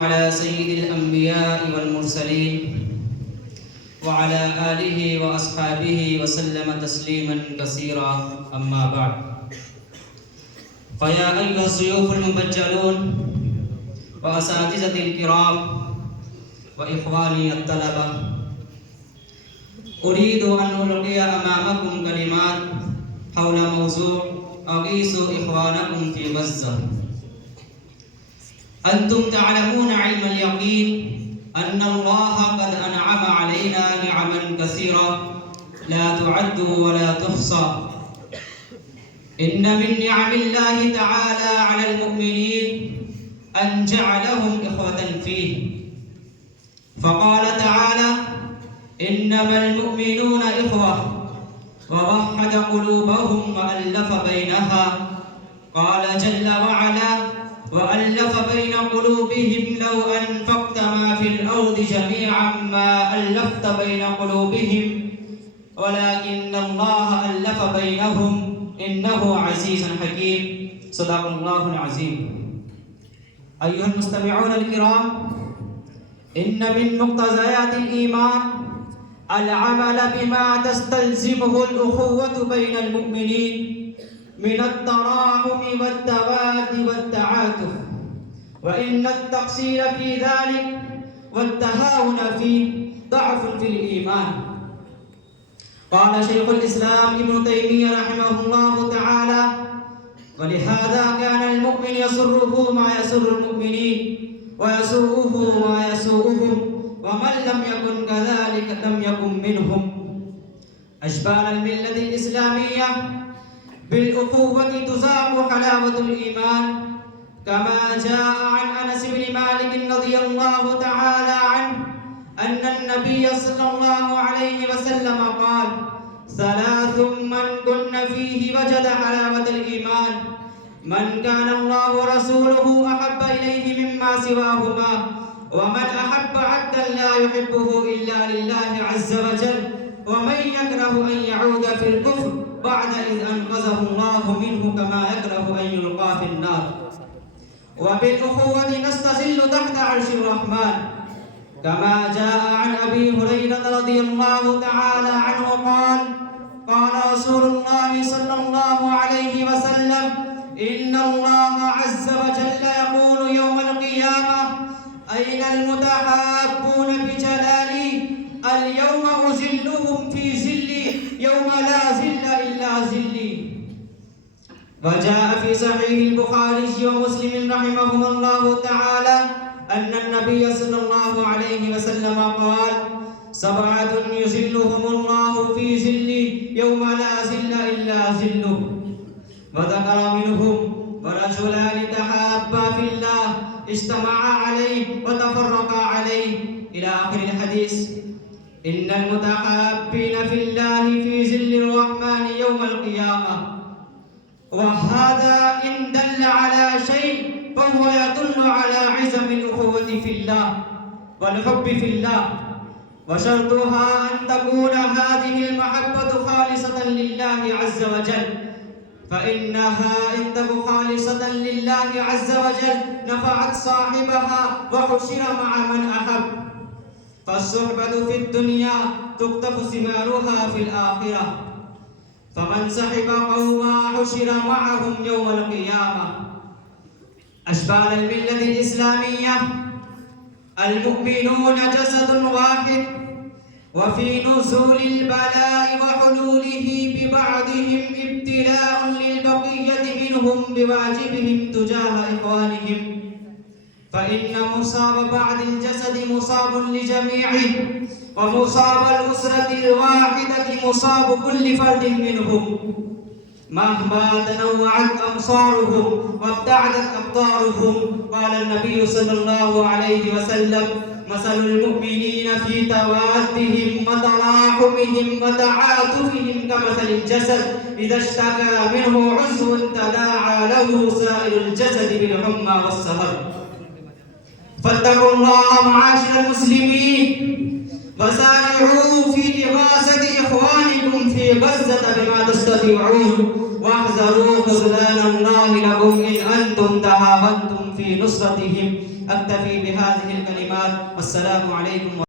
على سيد الأنبياء والمرسلين وعلى آله وأصحابه وسلم تسليما كثيرا أما بعد فيا أيها الضيوف المبجلون وأساتذة الكرام وإخواني الطلبة أريد أن ألقي أمامكم كلمات حول موضوع أغيث إخوانكم في غزة. أنتم تعلمون علم اليقين أن الله قد أنعم علينا نعما كثيرة لا تعد ولا تحصى. إن من نعم الله تعالى على المؤمنين أن جعلهم إخوة فيه، فقال تعالى: إنما المؤمنون إخوة، ووحد قلوبهم وألف بينها. قال جل وعلا: وألف بين قلوبهم لو أنفقت ما في الأرض جميعا ما ألفت بين قلوبهم ولكن الله ألف بينهم إنه عزيز حكيم. صدق الله العظيم. أيها المستمعون الكرام، إن من مقتضيات الإيمان العمل بما تستلزمه الأخوة بين المؤمنين من التراحم والتواد والتعاطف، وإن التقصير في ذلك والتهاون فيه ضعف في الإيمان. قال شيخ الإسلام ابن تيمية رحمه الله تعالى: ولهذا كان المؤمن يسره ما يسر المؤمنين ويسوءه ما يسوءهم، ومن لم يكن كذلك لم يكن منهم. أشبال الملة الإسلامية بالأخوة تذاق حلاوة الإيمان، كما جاء عن أنس بن مالك رضي الله تعالى عنه أن النبي صلى الله عليه وسلم قال: ثلاث من كن فيه وجد حلاوة الإيمان: من كان الله ورسوله أحب إليه مما سواهما، ومن أحب عبدا لا يحبه إلا لله عز وجل، ومن يكره أن يعود في الكفر بعد إذ أنقذه الله منه كما يكره أن يلقى في النار. وبالأخوة نستظل تحت عرش الرحمن، كما جاء عن أبي هريرة رضي الله تعالى عنه قال: قال رسول الله صلى الله عليه وسلم: إن الله عز وجل يقول يوم القيامة: أين المتحابون بجلالي؟ اليوم أظلهم في ظلي يوم لا ظل إلا ظلي. وجاء في صحيح البخاري ومسلم رحمهما الله تعالى أن النبي صلى الله عليه وسلم قال: سبعة يظلهم الله في ظلي يوم لا ظل إلا ظله. وذكر منهم: ورجلان تحابا في الله اجتمعا عليه وتفرقا عليه، إلى آخر الحديث. إن المتحابين في الله في ظل الرحمن يوم القيامة. وهذا إن دل على شيء فهو يدل على عزم الأخوة في الله والحب في الله، وشرطها أن تكون هذه المحبة خالصة لله عز وجل، فإنها إن تكن خالصة لله عز وجل نفعت صاحبها وحشر مع من أحب. فالصحبة في الدنيا تكتب ثمارها في الآخرة، فمن صحب قوما حشر معهم يوم القيامة. أشبال الملة الإسلامية المؤمنون جسد واحد، وفي نزول البلاء وحلوله ببعضهم ابتلاء للبقية منهم بواجبهم تجاه إخوانهم، فإن مصاب بعض الجسد مصاب لجميعه، ومصاب الأسرة الواحدة مصاب كل فرد منهم، مهما تنوعت أمصارهم وابتعدت أقطارهم. قال النبي صلى الله عليه وسلم: مثل المؤمنين في توادهم وتراحمهم وتعاطفهم كمثل الجسد إذا اشتكى منه عضو تداعى له سائر الجسد بالحمى والسهر. فاتقوا الله معاشر المسلمين، وسارعوا في إغاثة إخوانكم في غزة بما تستطيعون، واحذروا خذلان الله لكم إن أنتم تهاونتم في نصرتهم. أكتفي بهذه الكلمات. والسلام عليكم